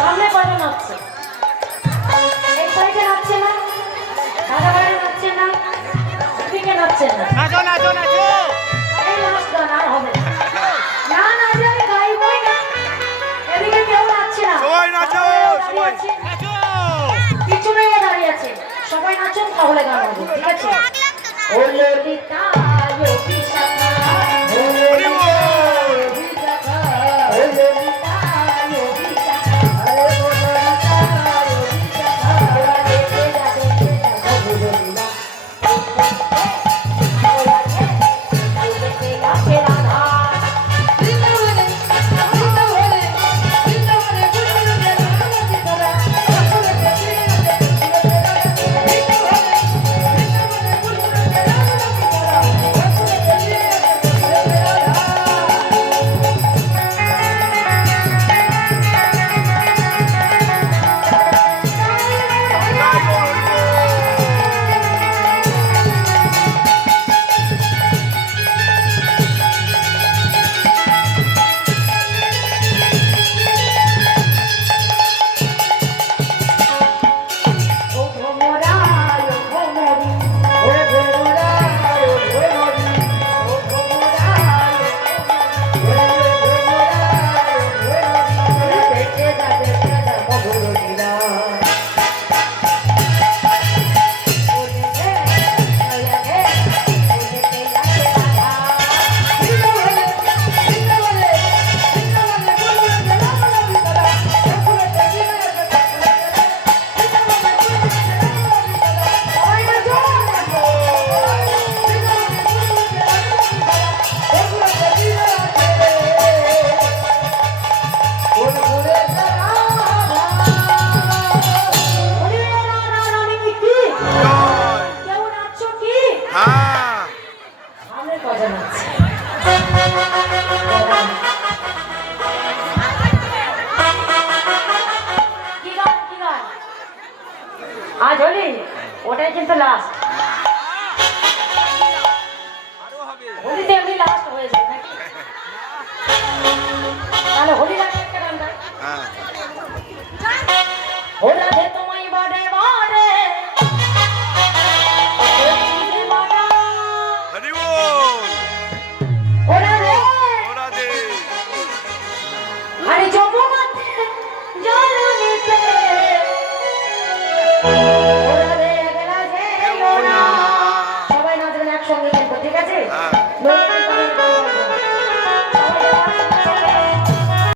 সামনে কয়জন নাচছে? এই সাইডে নাচছে না, দাদা বাইরে নাচছে না, এদিকে নাচছে না। নাচো নাচো নাচো। এই লাস্ট গান আর হবে না। না নাচলে আমি গাইবই না। এদিকে কেউ নাচছে না, সবাই নাচো সবাই নাচো। পিছনে দাঁড়িয়ে আছে, সবাই নাচুন তাহলে গান হবে, ঠিক আছে? ও ললিতা ললিতা ও ললিতা ললিতা ও ললিতা ললিতা আরে ও ললিতা ললিতা ও ললিতা আজ হলি ওটাই কিন্তু লাস্ট, হোলিতে এমনি লাস্ট হয়ে যায় নাকি? তাহলে হোলি লাগে একটা গান গাই। হোলা